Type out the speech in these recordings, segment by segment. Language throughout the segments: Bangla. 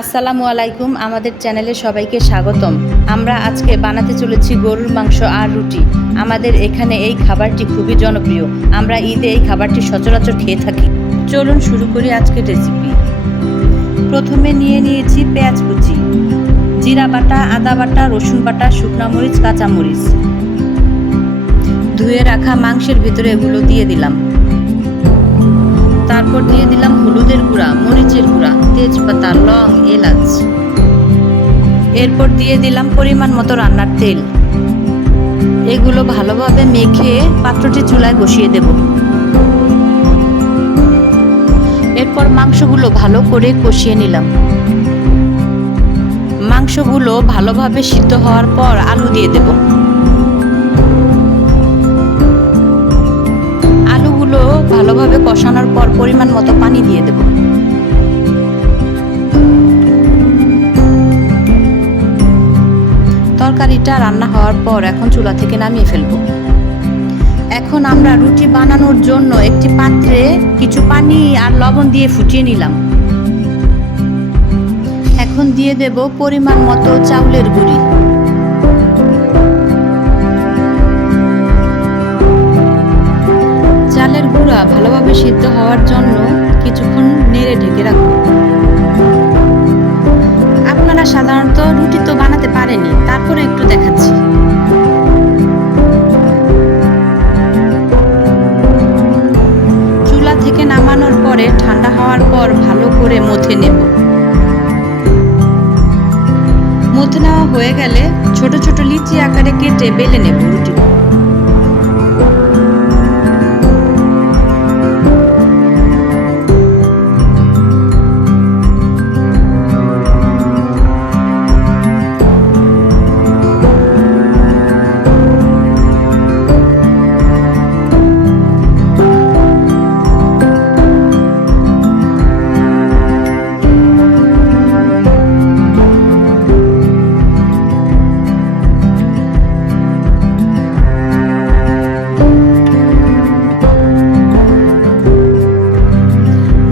আসসালামু আলাইকুম, আমাদের চ্যানেলে সবাইকে স্বাগতম। আমরা আজকে বানাতে চলেছি গরুর মাংস আর রুটি। আমাদের এখানে এই খাবারটি খুবই জনপ্রিয়। আমরা ঈদে এই খাবারটি সচরাচর খেয়ে থাকি। চলুন শুরু করি আজকের রেসিপি। প্রথমে নিয়ে নিয়েছি পেঁয়াজ কুচি, জিরা বাটা, আদা বাটা, রসুন বাটা, শুকনো মরিচ, কাঁচা মরিচ। ধুয়ে রাখা মাংসের ভিতরে এগুলো দিয়ে দিলাম। তারপর দিয়ে দিলাম হলুদের গুঁড়া, মরিচের গুঁড়া, তেজপাতা, লং, এলাচ। এরপর দিয়ে দিলাম পরিমাণ মতো রান্নার তেল। এগুলো ভালোভাবে মেখে পাত্রটি চুলায় বসিয়ে দেব। এরপর মাংসগুলো ভালো করে কষিয়ে নিলাম। মাংসগুলো ভালোভাবে সিদ্ধ হওয়ার পর আলু দিয়ে দেব। আলুগুলো ভালোভাবে কষানোর পর পরিমাণ মতো পানি দিয়ে দেব। তরকারিটা রান্না হওয়ার পর এখন চুলা থেকে নামিয়ে ফেলব। এখন আমরা রুটি বানানোর জন্য একটি পাত্রে কিছু পানি আর লবণ দিয়ে ফুটিয়ে নিলাম। এখন দিয়ে দেব পরিমাণ মতো চাউলের গুঁড়ি। চালের গুঁড়া ভালোভাবে সিদ্ধ হওয়ার জন্য কিছুক্ষণ নেড়ে ঢেকে রাখব। আপনারা সাধারণত রুটি তো বানাতে পারেনি, তারপরে একটু দেখাচ্ছি। চুলা থেকে নামানোর পরে ঠান্ডা হওয়ার পর ভালো করে মথে নেব। মথে নেওয়া হয়ে গেলে ছোট ছোট লিচি আকারে কেটে বেলে নেব রুটি।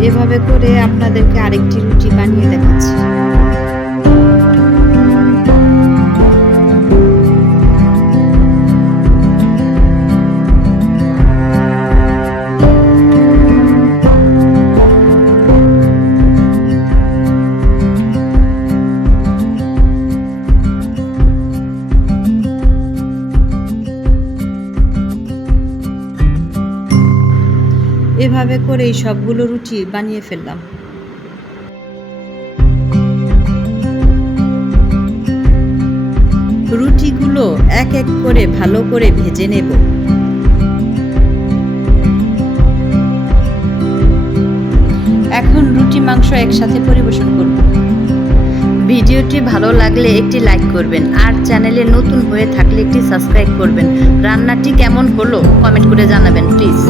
এভাবে করে আপনাদেরকে আরেকটি রুটি বানিয়ে দেখাচ্ছি। এভাবে করেই সবগুলো রুটি বানিয়ে ফেললাম। রুটিগুলো এক এক করে ভালো করে ভেজে নেব। এখন রুটি মাংস একসাথে পরিবেশন করব। ভিডিওটি ভালো লাগলে একটি লাইক করবেন, আর চ্যানেলে নতুন হয়ে থাকলে একটি সাবস্ক্রাইব করবেন। রান্নাটি কেমন হলো কমেন্ট করে জানাবেন প্লিজ।